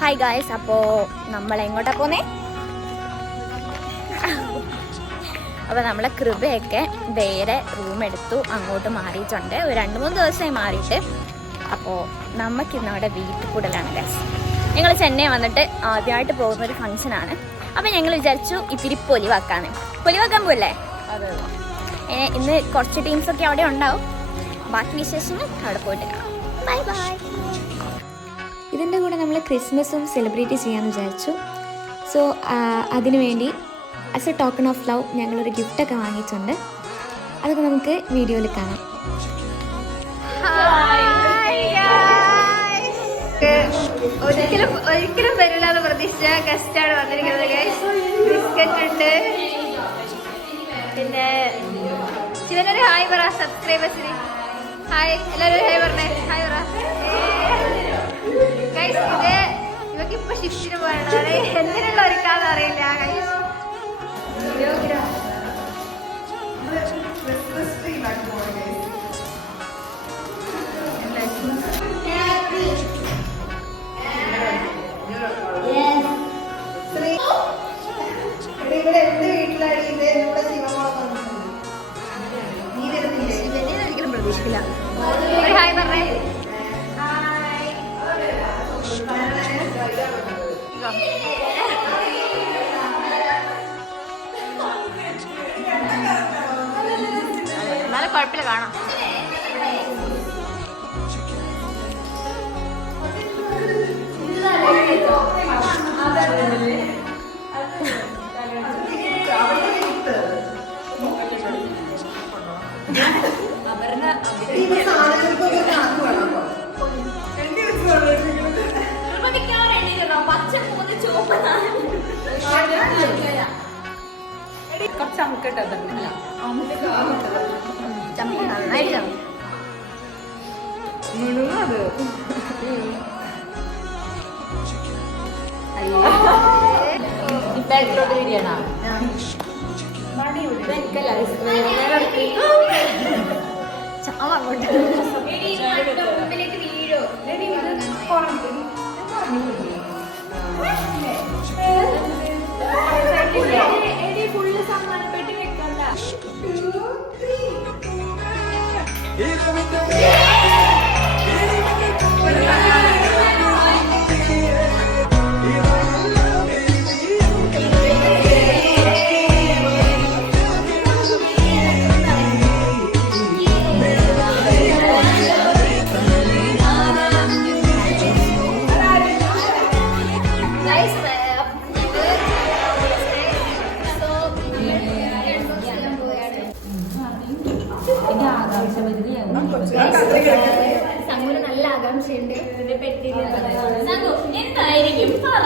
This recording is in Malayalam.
ഹായ് ഗായ്സ്, അപ്പോൾ നമ്മൾ എങ്ങോട്ടാണ് പോകുന്നത്? അപ്പോൾ നമ്മളെ കൃപയൊക്കെ വേറെ റൂം എടുത്തു അങ്ങോട്ട് മാറിയിട്ടുണ്ട്. ഒരു 2-3 ദിവസമായി മാറിയിട്ട്. അപ്പോൾ നമുക്കിന്ന് അവിടെ വീട്ടിൽ കൂടലാണ് ഗായ്സ്. ഞങ്ങൾ ചെന്നൈ വന്നിട്ട് ആദ്യമായിട്ട് പോകുന്നൊരു ഫംഗ്ഷനാണ്. അപ്പോൾ ഞങ്ങൾ വിചാരിച്ചു ഇത്തിരി പൊലിവാക്കാന്ന്. പൊലിവാക്കാൻ പോകല്ലേ? ഇന്ന് കുറച്ച് ടീംസൊക്കെ അവിടെ ഉണ്ടാവും. ബാക്കി വിശേഷങ്ങൾ അവിടെ പോയിട്ട് കാണാം. Bye bye. ഇതിൻ്റെ കൂടെ നമ്മൾ ക്രിസ്മസും സെലിബ്രേറ്റ് ചെയ്യാമെന്ന് വിചാരിച്ചു. സോ അതിനുവേണ്ടി as A token of love ഞങ്ങളൊരു ഗിഫ്റ്റൊക്കെ വാങ്ങിയിട്ടുണ്ട്. അതൊക്കെ നമുക്ക് വീഡിയോയിൽ കാണാം. ഒരിക്കലും വരില്ലാന്ന് പ്രതീക്ഷിച്ച ഗസ്റ്റാണ് വന്നിരിക്കുന്നത്. ബിസ്ക്കറ്റ് ഉണ്ട്. പിന്നെ ശിവനൊരു ഹായ് പറ സബ്സ്ക്രൈബേഴ്സിന്. ഹായ്, എല്ലാവരും ഹായ് പറഞ്ഞേ. ഹായ് പറ. ഇവക്ക് ഇപ്പൊ ഷിഫ്റ്റിന് പോയാണ്. എന്തിനുള്ള ഒരുക്കാന്ന് അറിയില്ല. ഒരിക്കലും പ്രതീക്ഷിക്കില്ല. ഒരു ഹായ് പറഞ്ഞേ. എന്നാലും കുഴപ്പമില്ല, കാണാം. കുറച്ച് അമുക്കട്ടെ നന്നായിട്ട് മുഴുവത്. ബാക്കിലോട്ട് തിരിയണ മുമ്പിലേക്ക് വീഴോ? ഫുള്ള് സമ്മാനപ്പെട്ടി വെക്കണ്ട. സംഗൂന് നല്ല ആകാംക്ഷയുണ്ട്. എന്തായിരിക്കും പറ.